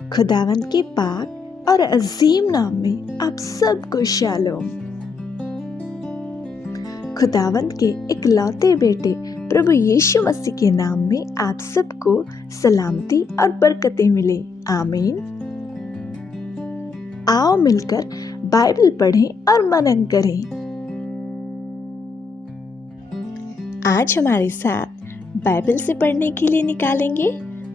खुदावंद के पाक और अजीम नाम में आप सबको शालोम। खुदावंद के इकलौते बेटे प्रभु यीशु मसीह के नाम में आप सबको सलामती और बरकतें मिले। आमीन। आओ मिलकर बाइबल पढ़ें और मनन करें। आज हमारे साथ बाइबल से पढ़ने के लिए निकालेंगे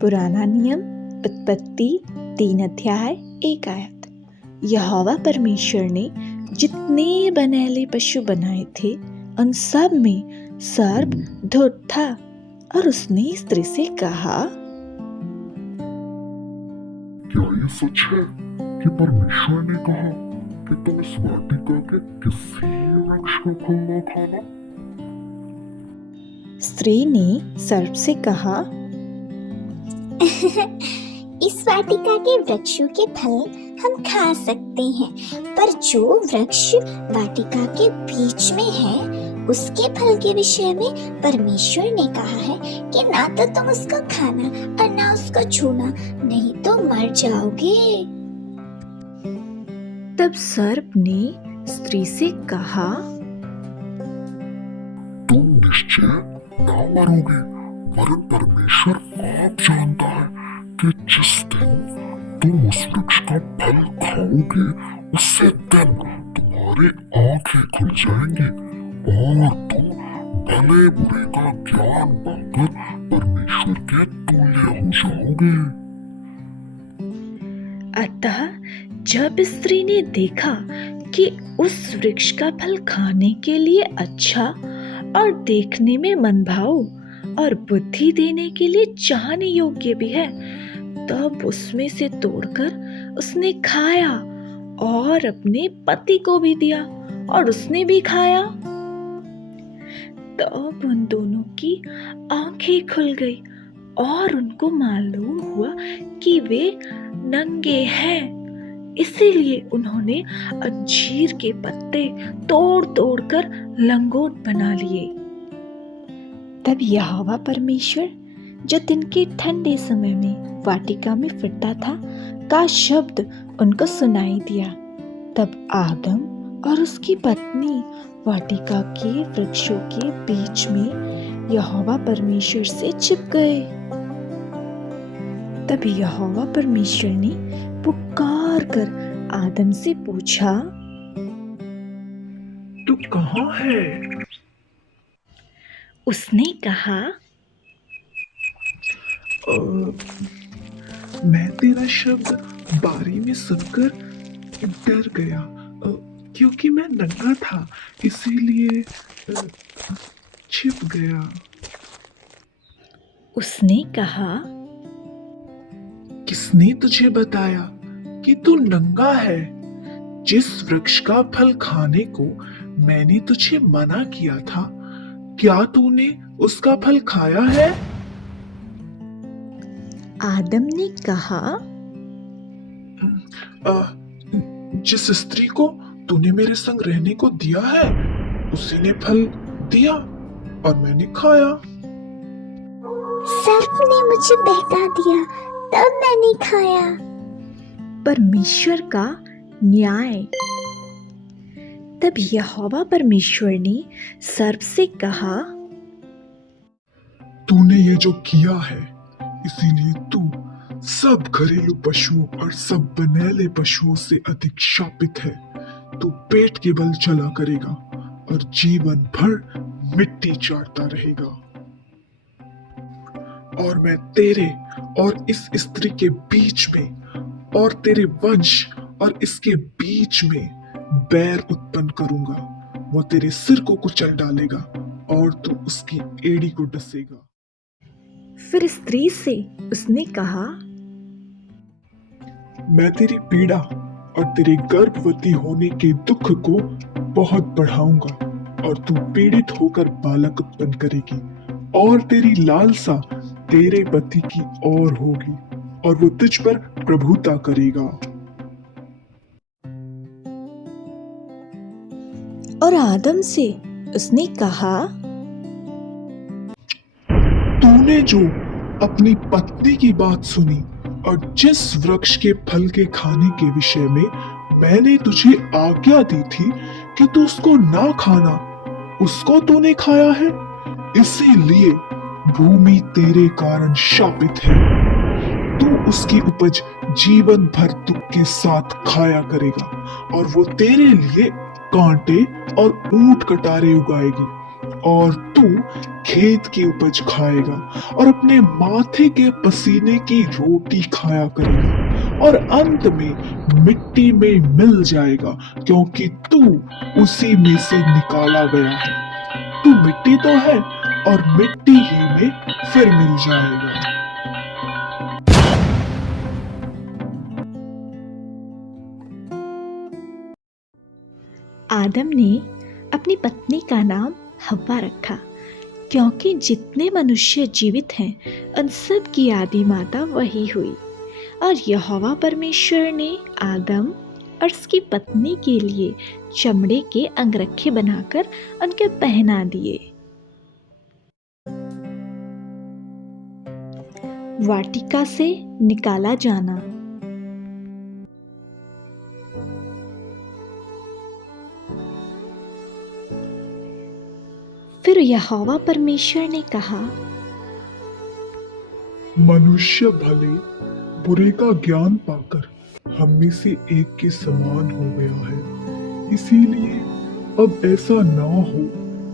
पुराना नियम उत्पत्ति 3 अध्याय 1 आयत। यहोवा परमेश्वर ने जितने बनैले पशु बनाए थे उन सब में सर्प धुत था, और उसने स्त्री से कहा, क्या ये सच है कि परमेश्वर ने कहा कि तुम इस वाटिका के किसी वृक्ष का फल न खाना? स्त्री ने सर्प से कहा, इस वाटिका के वृक्षों के फल हम खा सकते हैं, पर जो वृक्ष वाटिका के बीच में है उसके फल के विषय में परमेश्वर ने कहा है कि ना तो तुम उसको खाना और ना उसको छूना, नहीं तो मर जाओगे। तब सर्प ने स्त्री से कहा, तुम निश्चय ना मरोगे, वरन परमेश्वर आप जानता है कि जिस दिन तुम उस वृक्ष का फल खाओगे उसी दिन तुम्हारी आंखें खुल जाएंगी और तुम भले बुरे का ज्ञान पाकर परमेश्वर के तुल्य हो जाओगे। अतः जब स्त्री ने देखा कि उस वृक्ष का फल खाने के लिए अच्छा और देखने में मनभाऊ और बुद्धि देने के लिए चाहने योग्य भी है, तब उसमें से तोड़कर उसने खाया और अपने पति को भी दिया और उसने भी खाया। तब उन दोनों की आंखें खुल गई और उनको मालूम हुआ कि वे नंगे हैं। इसीलिए उन्होंने अंजीर के पत्ते तोड़ तोड़ कर लंगोट बना लिए। तब यहोवा परमेश्वर जो दिन के ठंडे समय में वाटिका में फिरता था का शब्द उनको सुनाई दिया। तब आदम और उसकी पत्नी वाटिका के वृक्षों के बीच में यहोवा परमेश्वर से छिप गए। तब यहोवा परमेश्वर ने पुकार कर आदम से पूछा, तू कहाँ है? उसने कहा, मैं तेरा शब्द बारी में सुनकर डर गया, क्योंकि मैं नंगा था, इसीलिए छिप गया। उसने कहा, किसने तुझे बताया कि तू नंगा है? जिस वृक्ष का फल खाने को मैंने तुझे मना किया था, क्या तूने उसका फल खाया है? आदम ने कहा, जिस स्त्री को तूने मेरे संग रहने को दिया है उसी ने फल दिया और मैंने खाया। सर्प ने मुझे बहका दिया, तब मैंने खाया। परमेश्वर का न्याय। तब यहोवा परमेश्वर ने सर्प से कहा, तूने ये जो किया है इसीलिए तू सब घरेलू पशुओं और सब बनैले पशुओं से अधिक शापित है। तू पेट के बल चला करेगा और जीवन भर मिट्टी चाटता रहेगा। और मैं तेरे और इस स्त्री के बीच में और तेरे वंश और इसके बीच में बैर उत्पन्न करूंगा। वो तेरे सिर को कुचल डालेगा और तू उसकी एड़ी को डसेगा। फिर स्त्री से उसने कहा, मैं तेरी पीड़ा और तेरे गर्भवती होने के दुख को बहुत बढ़ाऊंगा और तू पीड़ित होकर बालक उत्पन्न करेगी और तेरी लालसा तेरे पति की ओर होगी और वो तुझ पर प्रभुता करेगा। और आदम से उसने कहा, तूने जो अपनी पत्नी की बात सुनी और जिस वृक्ष के फल के खाने के विषय में मैंने तुझे आज्ञा दी थी कि तू उसको ना खाना, उसको तूने खाया है। इसीलिए भूमि तेरे कारण शापित है। तू उसकी उपज जीवन भर दुख के साथ खाया करेगा और वो तेरे लिए कांटे और ऊंट कटारे उगाएगी, और तू खेत की उपज खाएगा और अपने माथे के पसीने की रोटी खाया करेगा, और अंत में मिट्टी में मिल जाएगा, क्योंकि तू उसी में से निकाला गया है। तू मिट्टी तो है और मिट्टी ही में फिर मिल जाएगा। आदम ने अपनी पत्नी का नाम हव्वा रखा, क्योंकि जितने मनुष्य जीवित हैं उन सब की आदि माता वही हुई। और यहोवा परमेश्वर ने आदम और उसकी पत्नी के लिए चमड़े के अंगरखे बनाकर उनके पहना दिए। वाटिका से निकाला जाना। फिर यहोवा परमेश्वर ने कहा, मनुष्य भले बुरे का ज्ञान पाकर हम में से एक के समान हो गया है, इसीलिए अब ऐसा ना हो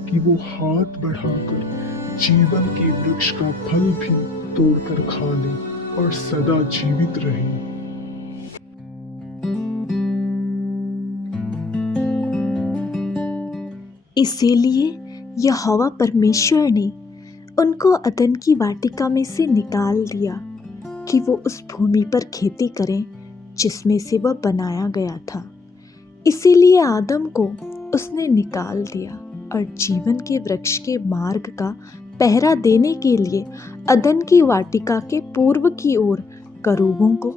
कि वो हाथ बढ़ाकर जीवन के वृक्ष का फल भी तोड़कर खा ले और सदा जीवित रहे। इसीलिए यहोवा परमेश्वर ने उनको अदन की वाटिका में से निकाल दिया कि वो उस भूमि पर खेती करें जिसमें से वह बनाया गया था। इसीलिए आदम को उसने निकाल दिया और जीवन के वृक्ष के मार्ग का पहरा देने के लिए अदन की वाटिका के पूर्व की ओर करूबों को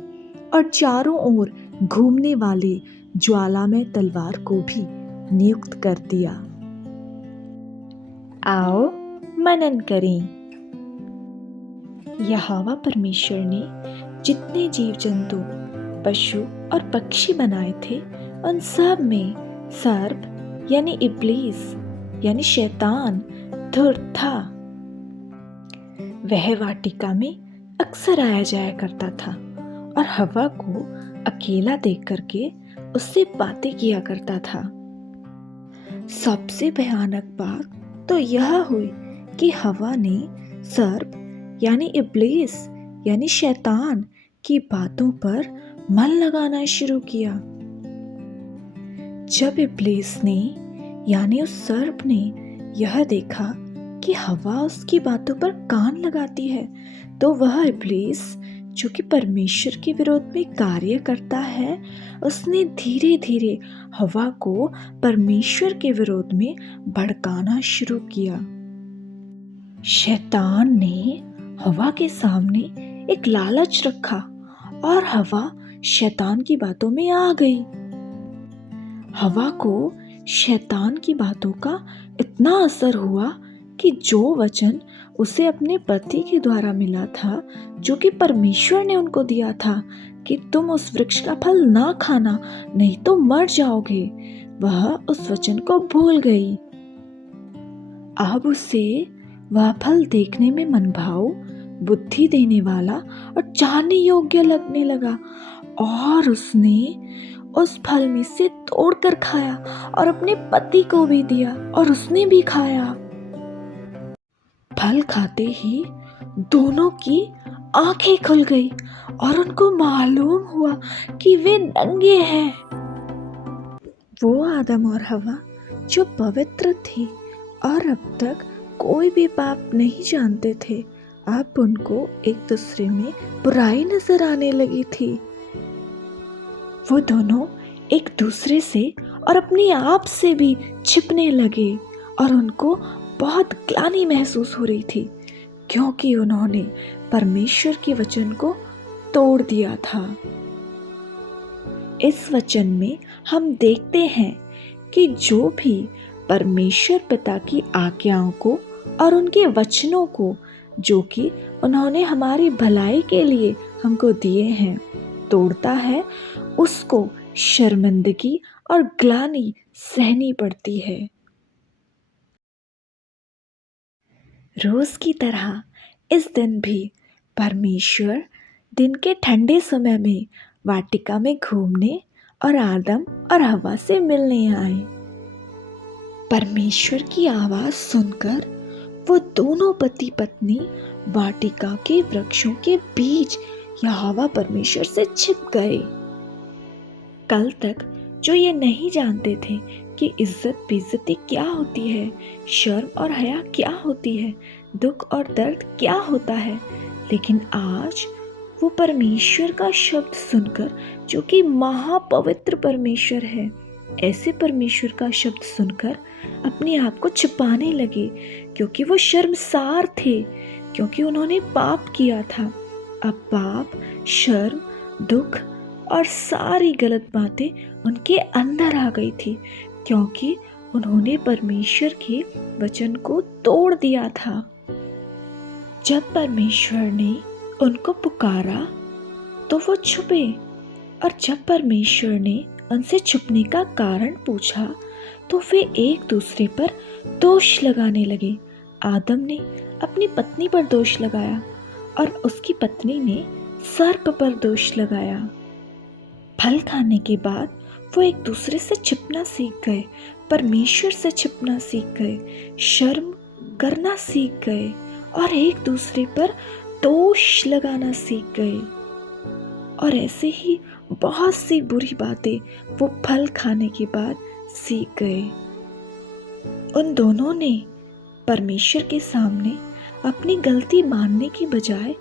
और चारों ओर घूमने वाले ज्वालामय तलवार को भी नियुक्त कर दिया। आओ मनन करें। यहोवा परमेश्वर ने जितने जीव जंतु, पशु और पक्षी बनाए थे उन सब में सर्प यानी इब्लीस यानी शैतान धुर था। वह वाटिका में अक्सर आया जाया करता था और हव्वा को अकेला देख करके उससे बातें किया करता था। सबसे भयानक बात तो यह हुई कि हव्वा ने सर्प यानी इब्लीस यानी शैतान की बातों पर मन लगाना शुरू किया। जब इब्लीस ने यानी उस सर्प ने यह देखा कि हव्वा उसकी बातों पर कान लगाती है, तो वह इब्लीस जो कि परमेश्वर के विरोध में कार्य करता है, उसने धीरे धीरे हव्वा को परमेश्वर के विरोध में भड़काना शुरू किया। शैतान ने हव्वा के सामने एक लालच रखा और हव्वा शैतान की बातों में आ गई। हव्वा को शैतान की बातों का इतना असर हुआ कि जो वचन उसे अपने पति के द्वारा मिला था, जो कि परमेश्वर ने उनको दिया था कि तुम उस वृक्ष का फल ना खाना नहीं तो मर जाओगे, वह उस वचन को भूल गई। अब उसे वह फल देखने में मनभाऊ, बुद्धि देने वाला और चाहने योग्य लगने लगा, और उसने उस फल में से तोड़कर खाया और अपने पति को भी दिया और उसने भी खाया। फल खाते ही दोनों की आंखें खुल गई और उनको मालूम हुआ कि वे नंगे हैं। वो आदम और हव्वा जो पवित्र थे और अब तक कोई भी पाप नहीं जानते थे, अब उनको एक दूसरे में बुराई नजर आने लगी थी। वो दोनों एक दूसरे से और अपने आप से भी छिपने लगे और उनको बहुत ग्लानि महसूस हो रही थी, क्योंकि उन्होंने परमेश्वर के वचन को तोड़ दिया था। इस वचन में हम देखते हैं कि जो भी परमेश्वर पिता की आज्ञाओं को और उनके वचनों को, जो कि उन्होंने हमारी भलाई के लिए हमको दिए हैं तोड़ता है, उसको शर्मिंदगी और ग्लानि सहनी पड़ती है। रोज की तरह इस दिन भी परमेश्वर दिन के ठंडे समय में वाटिका में घूमने और आदम और हवा से मिलने आए। परमेश्वर की आवाज सुनकर वो दोनों पति पत्नी वाटिका के वृक्षों के बीच यहोवा परमेश्वर से छिप गए। कल तक जो ये नहीं जानते थे कि इज्जत बेइज्जती क्या होती है, शर्म और हया क्या होती है, दुख और दर्द क्या होता है, लेकिन आज वो परमेश्वर का शब्द सुनकर, जो कि महापवित्र परमेश्वर है, ऐसे परमेश्वर का शब्द सुनकर अपने आप को छुपाने लगे, क्योंकि वो शर्मसार थे, क्योंकि उन्होंने पाप किया था। अब पाप, शर्म, दुख और सारी गलत बातें उनके अंदर आ गई थी, क्योंकि उन्होंने परमेश्वर के वचन को तोड़ दिया था। जब परमेश्वर ने उनको पुकारा तो वो छुपे, और जब परमेश्वर ने उनसे छुपने का कारण पूछा तो वे एक दूसरे पर दोष लगाने लगे। आदम ने अपनी पत्नी पर दोष लगाया और उसकी पत्नी ने सर्प पर दोष लगाया। फल खाने के बाद वो एक दूसरे से छिपना सीख गए, परमेश्वर से छिपना सीख गए, शर्म करना सीख गए और एक दूसरे पर दोष लगाना सीख गए। और ऐसे ही बहुत सी बुरी बातें वो फल खाने के बाद सीख गए। उन दोनों ने परमेश्वर के सामने अपनी गलती मानने की बजाय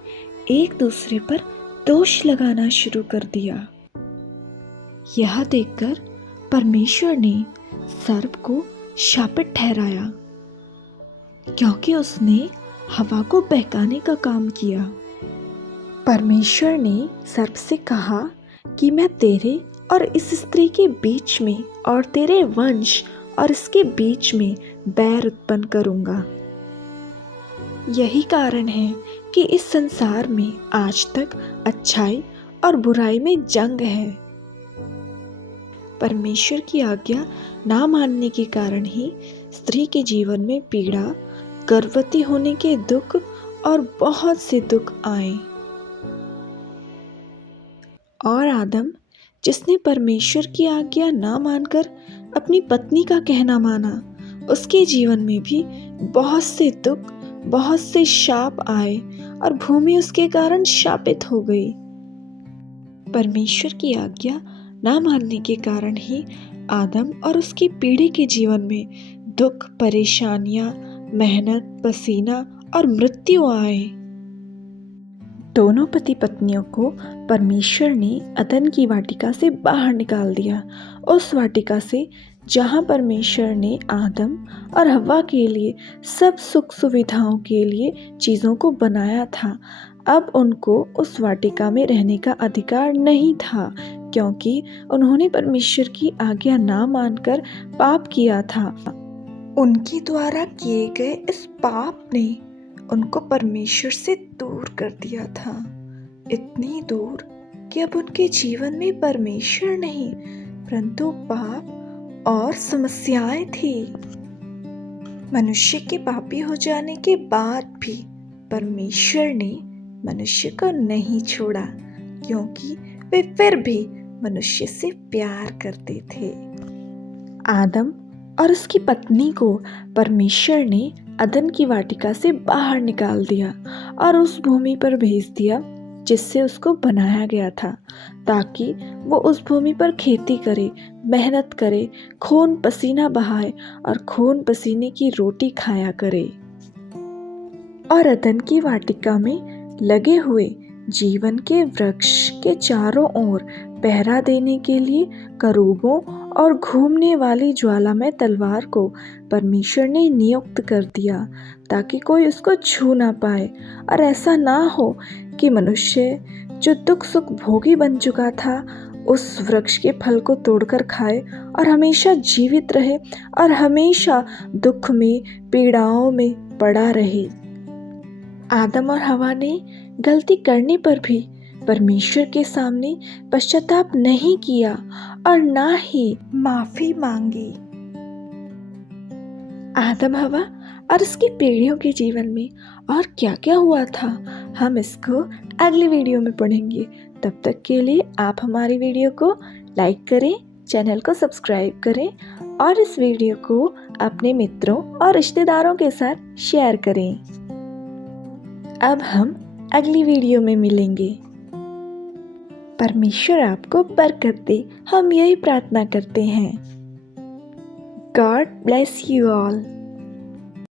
एक दूसरे पर दोष लगाना शुरू कर दिया। यह देखकर परमेश्वर ने सर्प को शापित ठहराया, क्योंकि उसने हवा को बहकाने का काम किया। परमेश्वर ने सर्प से कहा कि मैं तेरे और इस स्त्री के बीच में और तेरे वंश और इसके बीच में बैर उत्पन्न करूंगा। यही कारण है कि इस संसार में आज तक अच्छाई और बुराई में जंग है। परमेश्वर की आज्ञा ना मानने के कारण ही स्त्री के जीवन में पीड़ा, गर्भवती होने के दुख और बहुत से दुख आए। और आदम, जिसने परमेश्वर की आज्ञा ना मानकर अपनी पत्नी का कहना माना, उसके जीवन में भी बहुत से दुख, बहुत से शाप आए और भूमि उसके कारण शापित हो गई। परमेश्वर की आज्ञा ना मानने के कारण ही आदम और उसकी पीढ़ी के जीवन में दुख, परेशानियां, मेहनत, पसीना और मृत्यु आए। दोनों पति पत्नियों को परमेश्वर ने अदन की वाटिका से बाहर निकाल दिया, उस वाटिका से जहाँ परमेश्वर ने आदम और हव्वा के लिए सब सुख सुविधाओं के लिए चीज़ों को बनाया था। अब उनको उस वाटिका में रहने का अधिकार नहीं था, क्योंकि उन्होंने परमेश्वर की आज्ञा ना मानकर पाप किया था। उनके द्वारा किए गए इस पाप ने उनको परमेश्वर से दूर कर दिया था, इतनी दूर कि अब उनके जीवन में परमेश्वर नहीं परंतु पाप और समस्याएं थी। मनुष्य के पापी हो जाने के बाद भी परमेश्वर ने मनुष्य को नहीं छोड़ा, क्योंकि वे फिर भी मनुष्य से प्यार करते थे। आदम और उसकी पत्नी को परमेश्वर ने अदन की वाटिका से बाहर निकाल दिया और उस भूमि पर भेज दिया जिससे उसको बनाया गया था, ताकि वो उस भूमि पर खेती करे, मेहनत करे, खून पसीना बहाए और खून पसीने की रोटी खाया करे। और अदन की वाटिका में लगे हुए जीवन के वृक्ष के चारों ओर पहरा देने के लिए करूबों और घूमने वाली ज्वालामय तलवार को परमेश्वर ने नियुक्त कर दिया, ताकि कोई उसको छू ना पाए। और ऐसा ना हो कि मनुष्य जो दुख सुख भोगी बन चुका था उस वृक्ष के फल को तोड़कर खाए और हमेशा जीवित रहे और हमेशा दुख में, पीड़ाओं में पड़ा रहे। आदम और हवा ने गलती करने पर भी परमेश्वर के सामने पश्चाताप नहीं किया और ना ही माफी मांगी। आदम हवा और उसकी पीढ़ियों के जीवन में और क्या क्या हुआ था, हम इसको अगली वीडियो में पढ़ेंगे। तब तक के लिए आप हमारी वीडियो को लाइक करें, चैनल को सब्सक्राइब करें और इस वीडियो को अपने मित्रों और रिश्तेदारों के साथ शेयर करें। अब हम अगली वीडियो में मिलेंगे। परमेश्वर आपको बरकत दे, हम यही प्रार्थना करते हैं। God bless you all.